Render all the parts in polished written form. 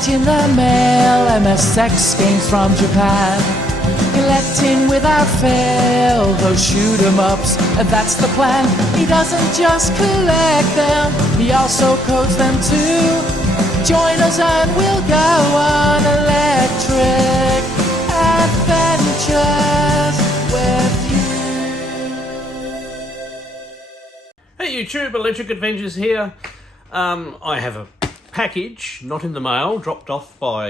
package in the mail, MSX games from Japan. Collecting without fail those shoot 'em ups, and that's the plan. He doesn't just collect them, he also codes them too. Join us and we'll go on electric adventures with you. Hey YouTube, Electric Adventures here. I have a package, not in the mail, dropped off by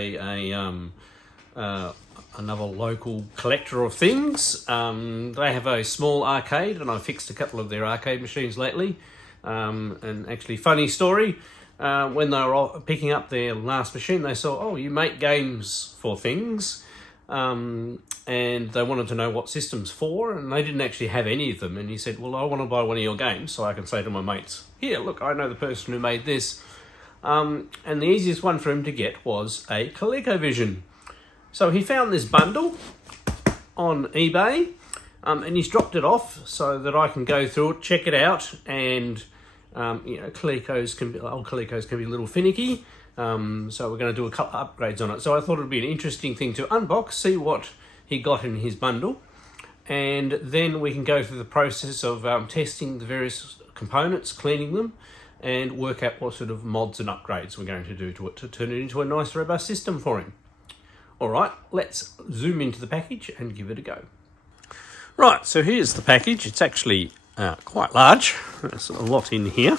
another local collector of things. They have a small arcade, and I fixed a couple of their arcade machines lately. And actually, funny story, when they were picking up their last machine, they saw, oh, you make games for things, and they wanted to know what system's for, and they didn't actually have any of them. And he said, well, I want to buy one of your games so I can say to my mates, here, look, I know the person who made this. And the easiest one for him to get was a ColecoVision. So he found this bundle on eBay, and he's dropped it off so that I can go through it, check it out, and old Colecos can be a little finicky, so we're going to do a couple of upgrades on it. So I thought it would be an interesting thing to unbox, see what he got in his bundle, and then we can go through the process of testing the various components, cleaning them, and work out what sort of mods and upgrades we're going to do to it to turn it into a nice robust system for him. Alright, let's zoom into the package and give it a go. Right, so here's the package. It's actually quite large. There's a lot in here.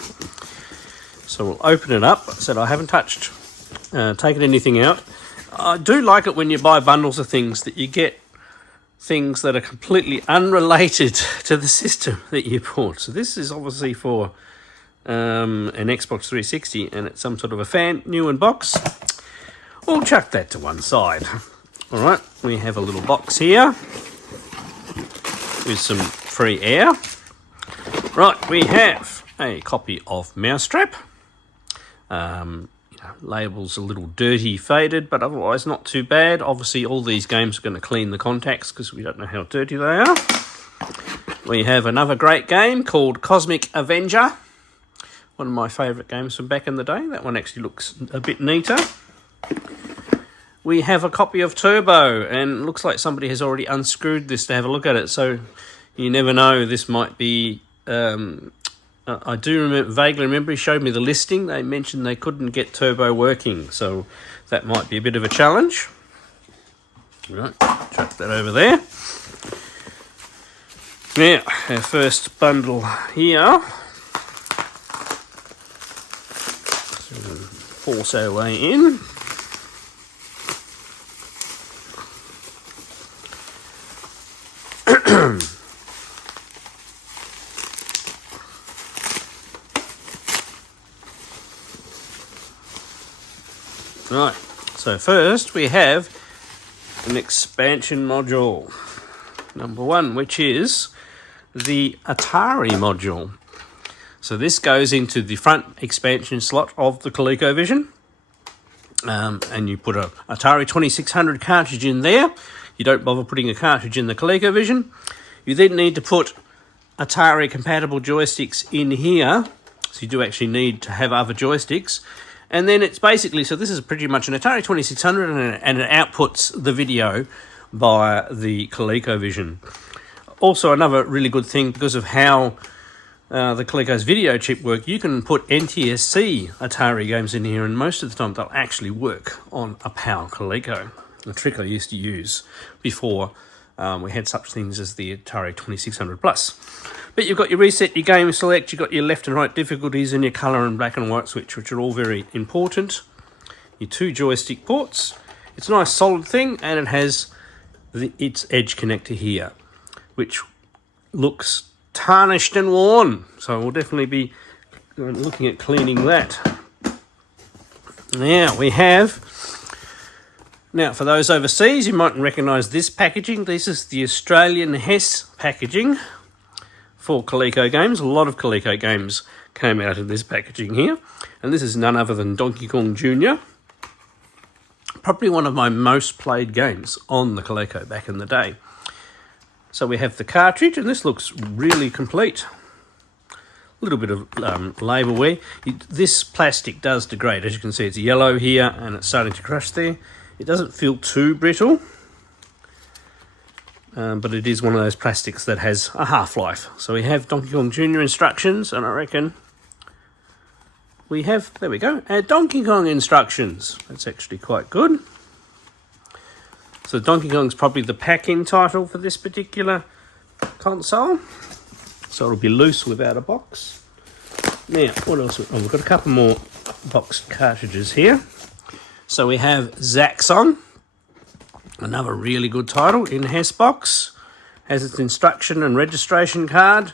So we'll open it up. I said I haven't taken anything out. I do like it when you buy bundles of things that you get things that are completely unrelated to the system that you bought. So this is obviously for an Xbox 360, and it's some sort of a fan, new in box. We'll chuck that to one side. Alright, we have a little box here with some free air. Right, we have a copy of Mousetrap. Label's a little dirty, faded, but otherwise not too bad. Obviously, all these games are going to clean the contacts because we don't know how dirty they are. We have another great game called Cosmic Avenger. One of my favourite games from back in the day. That one actually looks a bit neater. We have a copy of Turbo, and it looks like somebody has already unscrewed this to have a look at it, so you never know, this might be... I do vaguely remember he showed me the listing. They mentioned they couldn't get Turbo working, so that might be a bit of a challenge. Right, chuck that over there. Now, our first bundle here. So we'll force our way in. Right, so first we have an expansion module, number one, which is the Atari module. So this goes into the front expansion slot of the ColecoVision, and you put a Atari 2600 cartridge in there. You don't bother putting a cartridge in the ColecoVision. You then need to put Atari compatible joysticks in here, so you do actually need to have other joysticks. And then it's basically, so this is pretty much an Atari 2600, and it outputs the video by the ColecoVision. Also, another really good thing, because of how the Coleco's video chip work, you can put NTSC Atari games in here, and most of the time they'll actually work on a Pal Coleco. A trick I used to use before we had such things as the Atari 2600 Plus. But you've got your reset, your game select, you've got your left and right difficulties, and your colour and black and white switch, which are all very important. Your two joystick ports. It's a nice solid thing, and it has its edge connector here, which looks tarnished and worn. So we'll definitely be looking at cleaning that. Now we have... Now, for those overseas, you might recognise this packaging. This is the Australian Hess packaging for Coleco games. A lot of Coleco games came out of this packaging here. And this is none other than Donkey Kong Jr. Probably one of my most played games on the Coleco back in the day. So we have the cartridge, and this looks really complete. little bit of labour wear. This plastic does degrade. As you can see, it's yellow here and it's starting to crush there. It doesn't feel too brittle, but it is one of those plastics that has a half-life. So we have Donkey Kong Jr. instructions, and I reckon we have, there we go, Donkey Kong instructions. That's actually quite good. So Donkey Kong's probably the pack-in title for this particular console. So it'll be loose without a box. Now, what else? Oh, we've got a couple more boxed cartridges here. So we have Zaxxon, another really good title in Hess box. Has its instruction and registration card.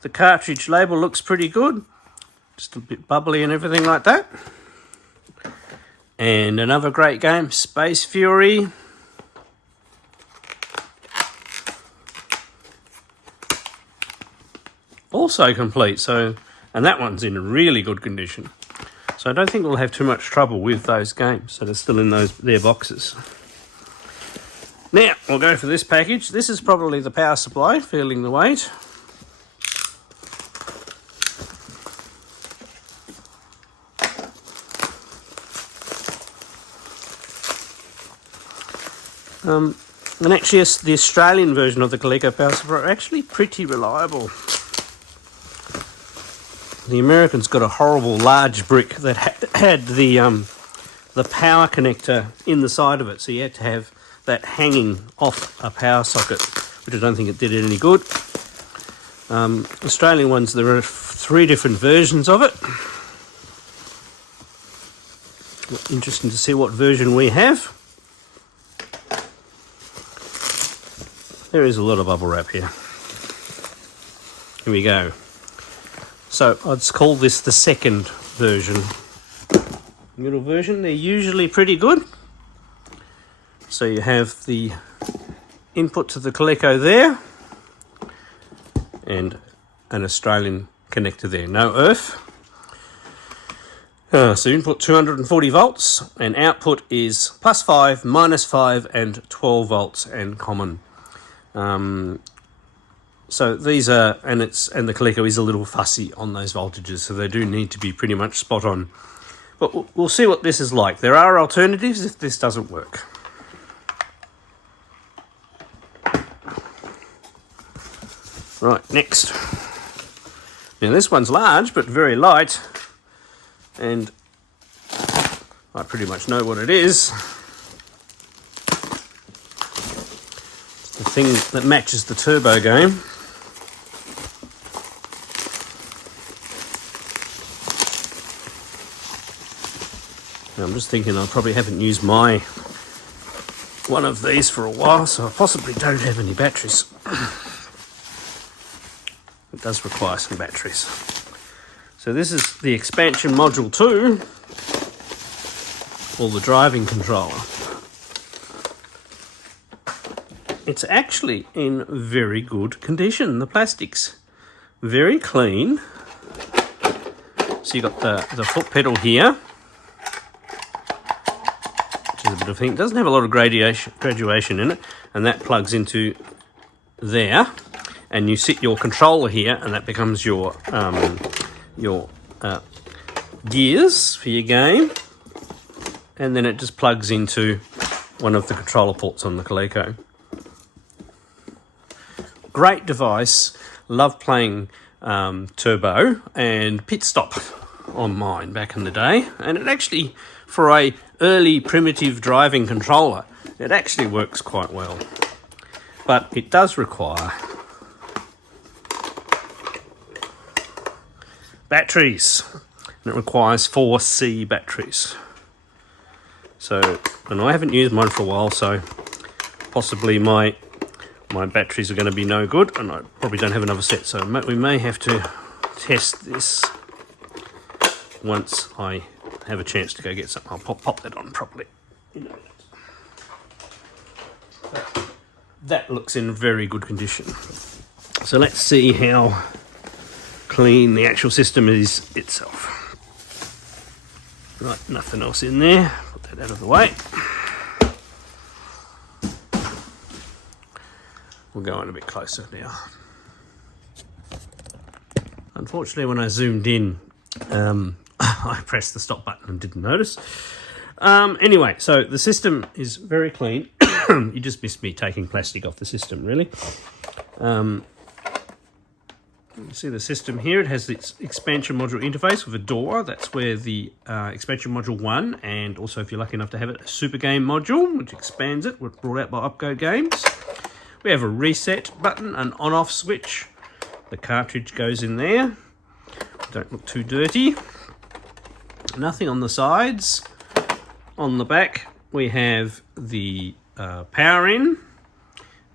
The cartridge label looks pretty good. Just a bit bubbly and everything like that. And another great game, Space Fury. Also complete, so, and that one's in really good condition. So I don't think we'll have too much trouble with those games that are still in their boxes. Now, we'll go for this package. This is probably the power supply, feeling the weight. And actually, the Australian version of the Coleco power supply are actually pretty reliable. The Americans got a horrible large brick that had the power connector in the side of it, so you had to have that hanging off a power socket, which I don't think it did it any good. Australian ones, there are 3 different versions of it. Interesting to see what version we have. There is a lot of bubble wrap here. Here we go. So I'd call this the second version. Middle version, they're usually pretty good. So you have the input to the Coleco there, and an Australian connector there, no earth. So input 240 volts, and output is +5, -5, and 12 volts and common. So these are, and the Coleco is a little fussy on those voltages, so they do need to be pretty much spot on. But we'll see what this is like. There are alternatives if this doesn't work. Right, next. Now this one's large but very light, and I pretty much know what it is. It's the thing that matches the turbo game. Now I'm just thinking I probably haven't used one of these for a while, so I possibly don't have any batteries. It does require some batteries. So this is the expansion module 2, or the driving controller. It's actually in very good condition. The plastic's very clean. So you've got the foot pedal here, which is a bit of thing. It doesn't have a lot of graduation in it, and that plugs into there. And you sit your controller here, and that becomes your gears for your game. And then it just plugs into one of the controller ports on the Coleco. Great device. Love playing Turbo and Pit Stop on mine back in the day. And it actually, for a early primitive driving controller, it actually works quite well. But it does require batteries, and it requires 4C batteries. So, and I haven't used mine for a while, so possibly my batteries are going to be no good, and I probably don't have another set, so we may have to test this once I have a chance to go get something. I'll pop that on properly. That looks in very good condition. So let's see how clean the actual system is itself. Right, nothing else in there. Put that out of the way. We'll go in a bit closer now. Unfortunately, when I zoomed in, I pressed the stop button and didn't notice. Anyway, so the system is very clean. You just missed me taking plastic off the system, really. You see the system here. It has its expansion module interface with a door. That's where the expansion module 1, and also if you're lucky enough to have it, a super game module, which expands it, brought out by Opco Games. We have a reset button, an on-off switch. The cartridge goes in there. Don't look too dirty. Nothing on the sides. On the back, we have the power in,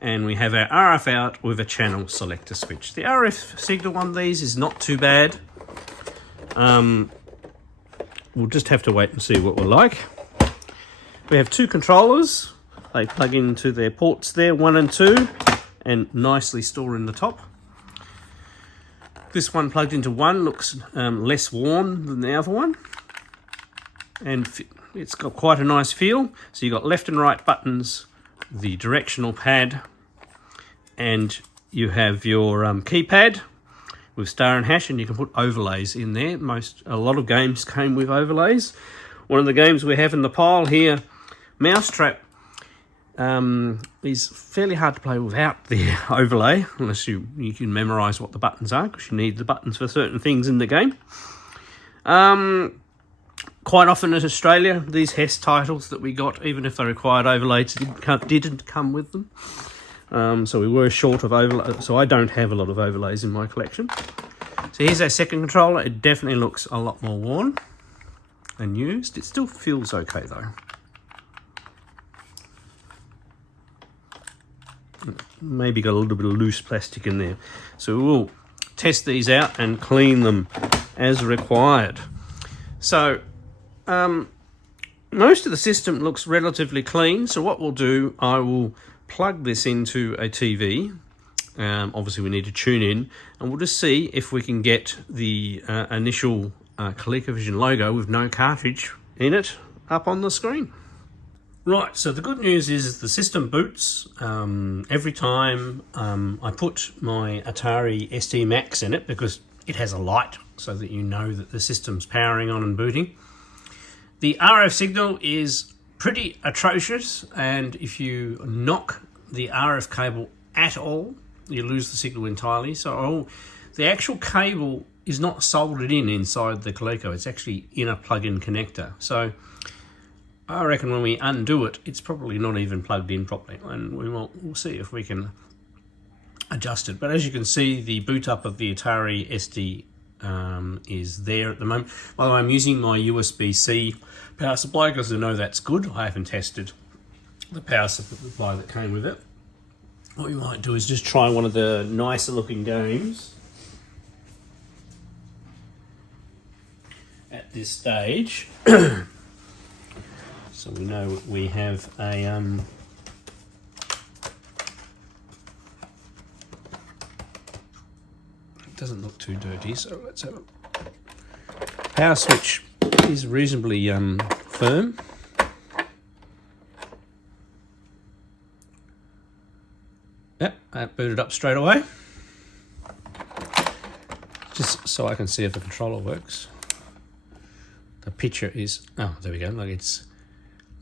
and we have our RF out with a channel selector switch. The RF signal on these is not too bad. We'll just have to wait and see what we're like. We have 2 controllers. They plug into their ports there, 1 and 2, and nicely store in the top. This one plugged into 1 looks less worn than the other one, and it's got quite a nice feel. So you've got left and right buttons, the directional pad, and you have your keypad with star and hash, and you can put overlays in there. A lot of games came with overlays. One of the games we have in the pile here, Mousetrap, is fairly hard to play without the overlay, unless you can memorise what the buttons are, because you need the buttons for certain things in the game. Quite often in Australia, these HES titles that we got, even if they required overlays, didn't come with them. So we were short of overlays, so I don't have a lot of overlays in my collection. So here's our second controller. It definitely looks a lot more worn and used. It still feels okay though. Maybe got a little bit of loose plastic in there. So we'll test these out and clean them as required. So most of the system looks relatively clean. So what we'll do, I will plug this into a TV. Obviously we need to tune in, and we'll just see if we can get the initial ColecoVision logo with no cartridge in it up on the screen. Right, so the good news is the system boots every time I put my Atari ST Max in it, because it has a light so that you know that the system's powering on and booting. The RF signal is pretty atrocious, and if you knock the RF cable at all, you lose the signal entirely. So the actual cable is not soldered inside the Coleco, it's actually in a plug-in connector. So I reckon when we undo it, it's probably not even plugged in properly, and we'll see if we can adjust it. But as you can see, the boot up of the Atari ST is there at the moment. By the way, I'm using my USB-C power supply because I know that's good. I haven't tested the power supply that came with it. What we might do is just try one of the nicer looking games at this stage. So we know we have a it doesn't look too dirty, so let's have a power switch. Is reasonably firm. Yep, that booted up straight away. Just so I can see if the controller works. The picture is, oh, there we go, like it's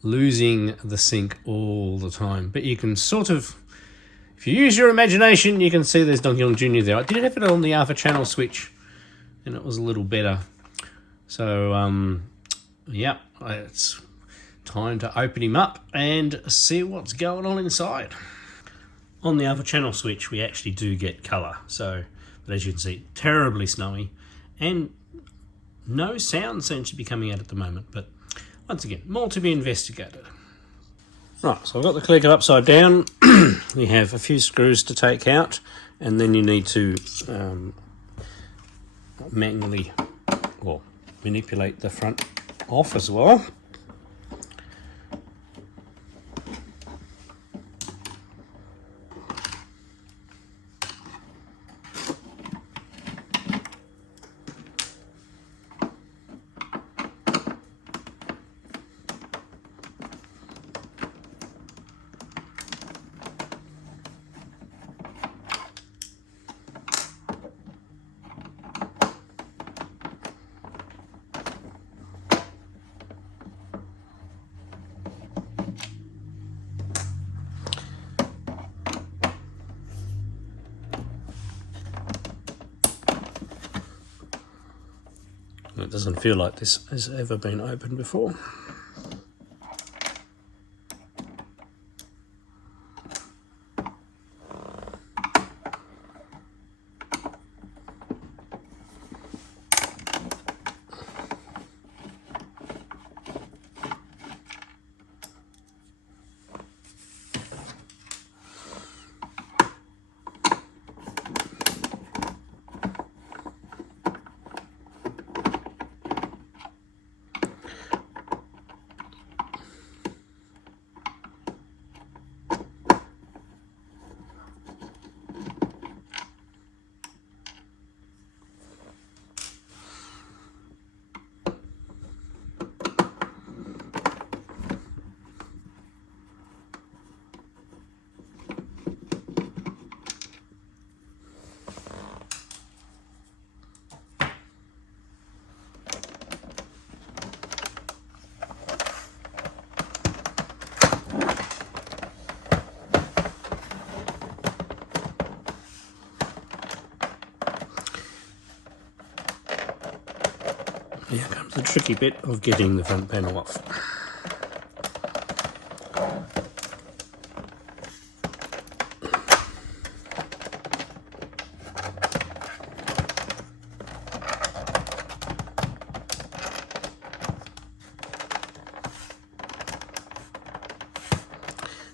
losing the sync all the time. But you can sort of, if you use your imagination, you can see there's Donkey Kong Jr. there. I did have it on the alpha channel switch, and it was a little better. So, yeah, it's time to open him up and see what's going on inside. On the other channel switch, we actually do get colour. So, but as you can see, terribly snowy, and no sound seems to be coming out at the moment. But once again, more to be investigated. Right, so I've got the Coleco upside down. You have a few screws to take out, and then you need to manually, well, manipulate the front off as well. it doesn't feel like this has ever been opened before. Here comes the tricky bit of getting the front panel off.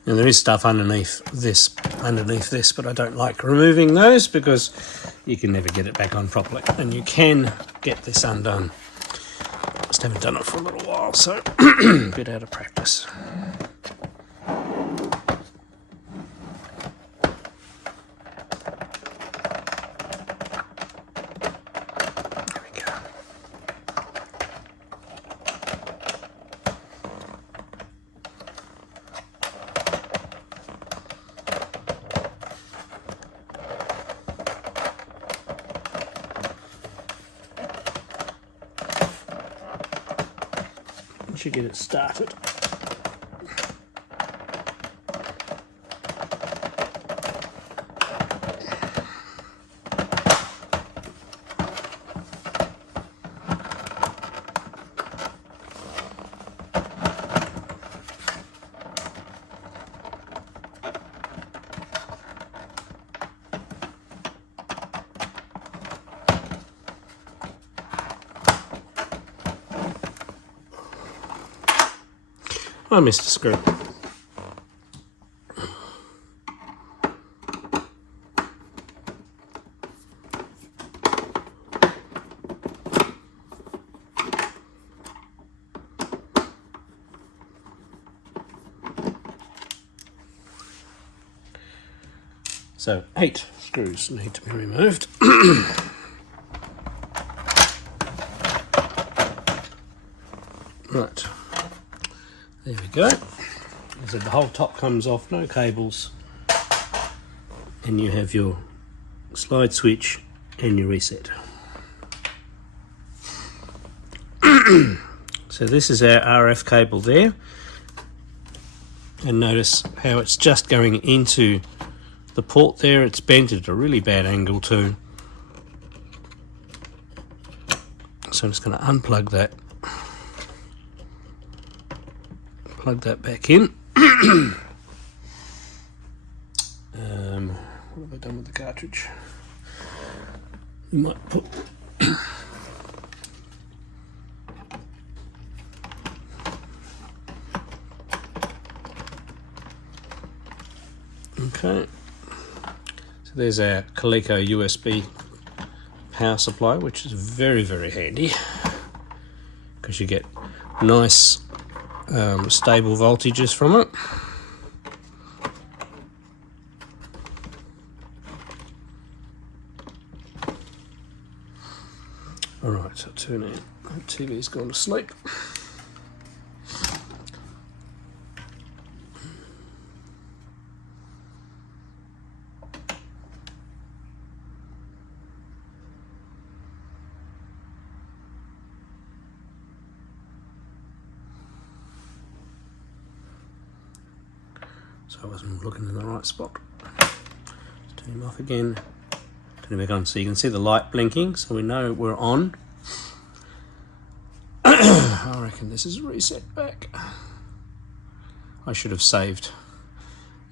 Now there is stuff underneath this, but I don't like removing those because you can never get it back on properly, and you can get this undone. Just haven't done it for a little while, so a bit out of practice. There we go. Should get it started. I missed a screw. So 8 screws need to be removed. Right. There we go. So the whole top comes off, no cables, and you have your slide switch and your reset. So this is our RF cable there, and notice how it's just going into the port there. It's bent at a really bad angle too. So I'm just going to unplug that. Plug that back in. What have I done with the cartridge? You might put okay. So there's our Coleco USB power supply, which is very, very handy because you get nice stable voltages from it. Alright, so turn it. The TV's gone to sleep. So I wasn't looking in the right spot. Let's turn him off again. Turn him back on so you can see the light blinking, so we know we're on. I reckon this is a reset back. I should have saved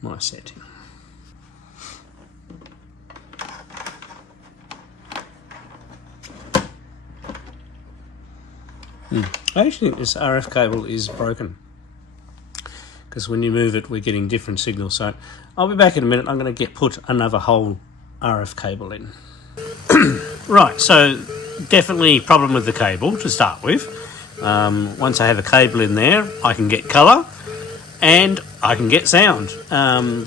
my setting. I actually think this RF cable is broken, because when you move it we're getting different signals. So I'll be back in a minute. I'm going to put another whole RF cable in. Right, so definitely problem with the cable to start with. Once I have a cable in there, I can get colour and I can get sound.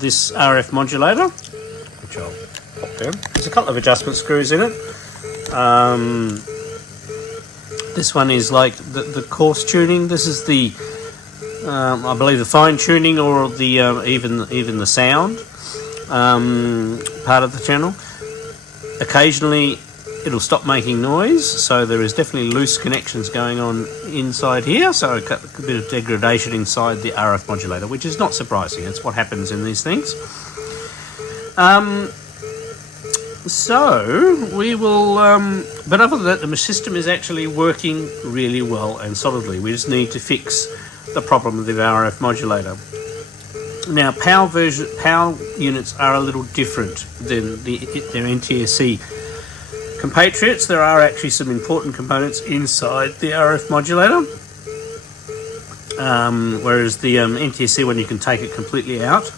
This RF modulator, which I'll pop down, there's a couple of adjustment screws in it. This one is like the coarse tuning. This is the I believe the fine tuning, or the even the sound part of the channel. Occasionally it'll stop making noise, so there is definitely loose connections going on inside here, so a bit of degradation inside the RF modulator, which is not surprising. It's what happens in these things. So we will, but other than that, the system is actually working really well and solidly. We just need to fix the problem with the RF modulator. Now, PAL units are a little different than their NTSC compatriots. There are actually some important components inside the RF modulator, whereas the NTSC one, you can take it completely out.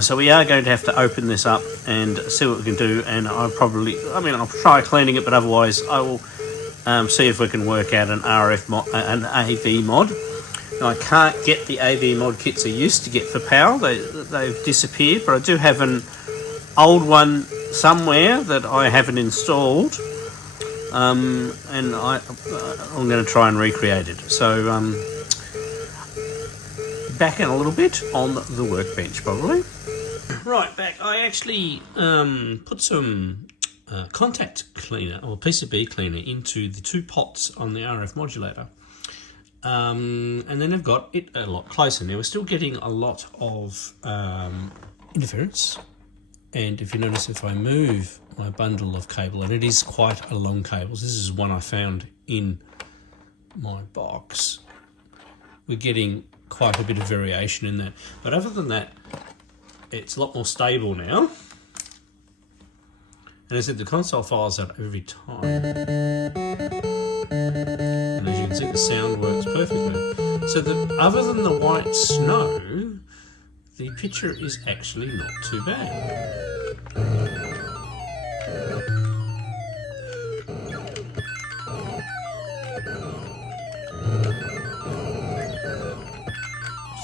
So we are going to have to open this up and see what we can do, and I'll try cleaning it, but otherwise I will see if we can work out an AV mod. Now, I can't get the AV mod kits I used to get for PAL. They've disappeared, but I do have an old one somewhere that I haven't installed, and I'm going to try and recreate it. So back in a little bit on the workbench, probably. Right, back. I actually put some contact cleaner, or PCB cleaner, into the two pots on the RF modulator. And then I've got it a lot closer. Now we're still getting a lot of interference, and if you notice, if I move my bundle of cable, and it is quite a long cable, this is one I found in my box, we're getting quite a bit of variation in that. But other than that, it's a lot more stable now. And as I said, the console files out every time. And as you can see, the sound works perfectly. So other than the white snow, the picture is actually not too bad.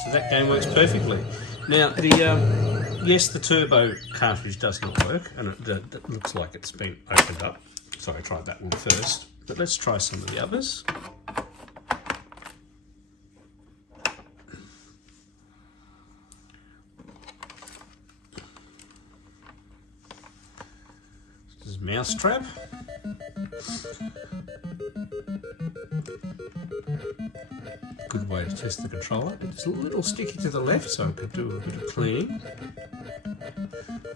So that game works perfectly. Now, yes, the turbo cartridge does not work, and it looks like it's been opened up. So I tried that one first, but let's try some of the others. This is Mousetrap. Good way to test the controller. It's a little sticky to the left, so I could do a bit of cleaning.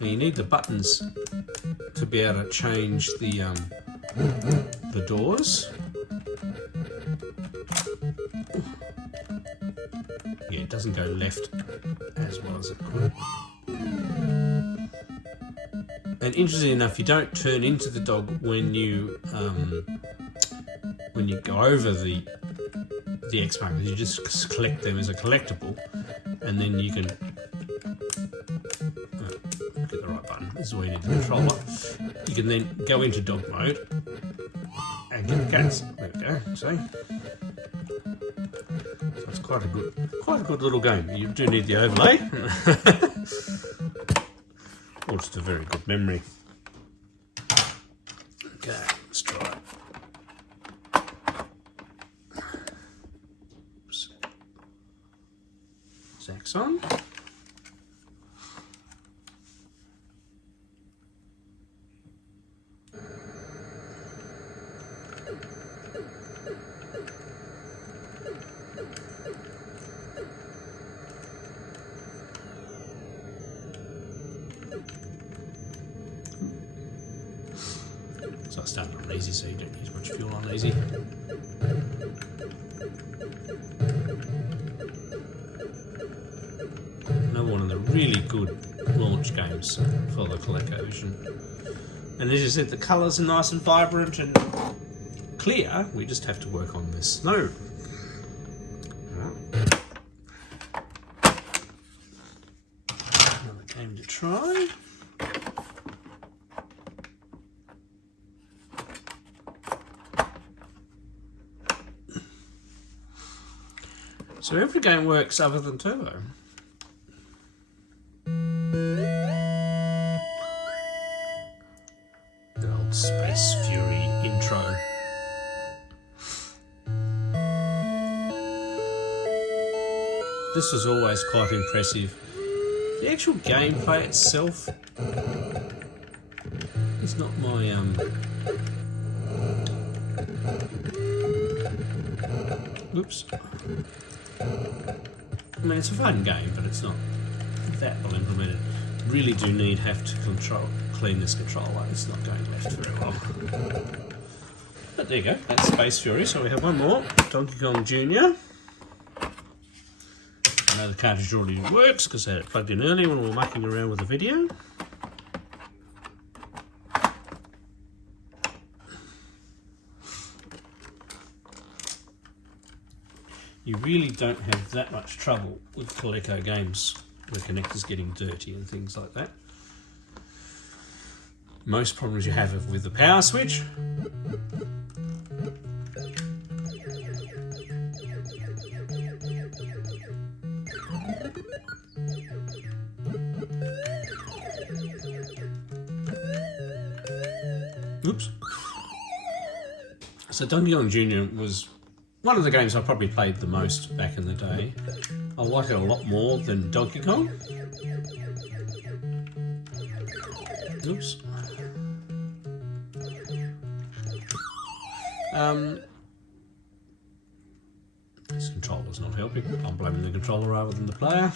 Now you need the buttons to be able to change the doors. Yeah, it doesn't go left as well as it could. And interestingly enough, you don't turn into the dog when you go over the X markers. You just collect them as a collectible, and then you can get the right button. This is where you need the controller. You can then go into dog mode and get the cats. There we go. See, so it's quite a good little game. You do need the overlay, or just a very good memory. Okay, let's try it. Zaxxon. So I started on easy, so you don't use much fuel on easy. Another one of the really good launch games for the ColecoVision. And as you said, the colours are nice and vibrant and clear. We just have to work on this snow. Another game to try. So every game works other than Turbo. The old Space Fury intro. This was always quite impressive. The actual gameplay itself is not my Oops. I mean, it's a fun game, but it's not that well implemented. Really do have to clean this controller. It's not going left very well. But there you go, that's Space Fury. So we have one more, Donkey Kong Jr. I know the cartridge already works because I had it plugged in earlier when we were mucking around with the video. You really don't have that much trouble with Coleco games, the connectors getting dirty and things like that. Most problems you have are with the power switch. Oops. So Donkey Kong Jr. was one of the games I probably played the most back in the day. I like it a lot more than Donkey Kong. Oops. This controller's not helping. I'm blaming the controller rather than the player.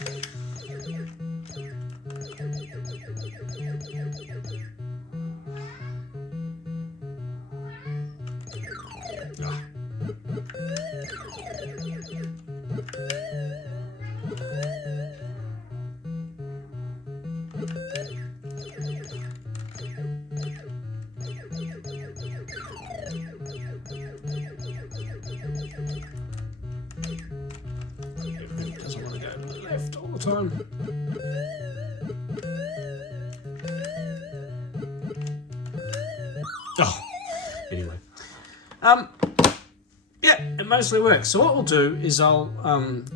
Doesn't want to go to the left all the time. Oh, anyway. Yeah, it mostly works. So what we'll do is I'll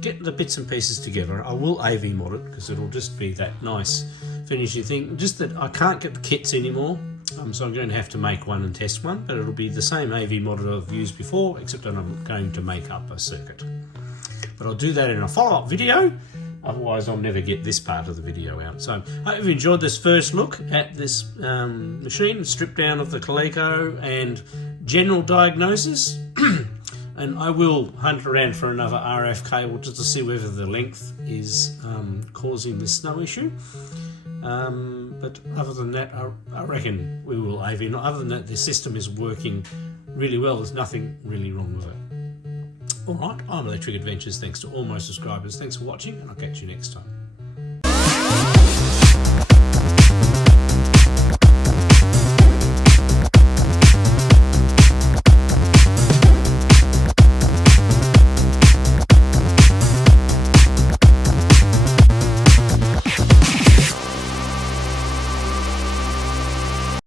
get the bits and pieces together. I will AV mod it because it'll just be that nice finishing thing. Just that I can't get the kits anymore. So I'm going to have to make one and test one, but it'll be the same AV model I've used before, except that I'm going to make up a circuit. But I'll do that in a follow-up video, otherwise I'll never get this part of the video out. So I hope you've enjoyed this first look at this machine, strip down of the Coleco and general diagnosis. And I will hunt around for another RF cable just to see whether the length is causing this snow issue. But other than that, I reckon we will AV. Other than that, the system is working really well. There's nothing really wrong with it. Alright, I'm Electric Adventures. Thanks to all my subscribers. Thanks for watching, and I'll catch you next time.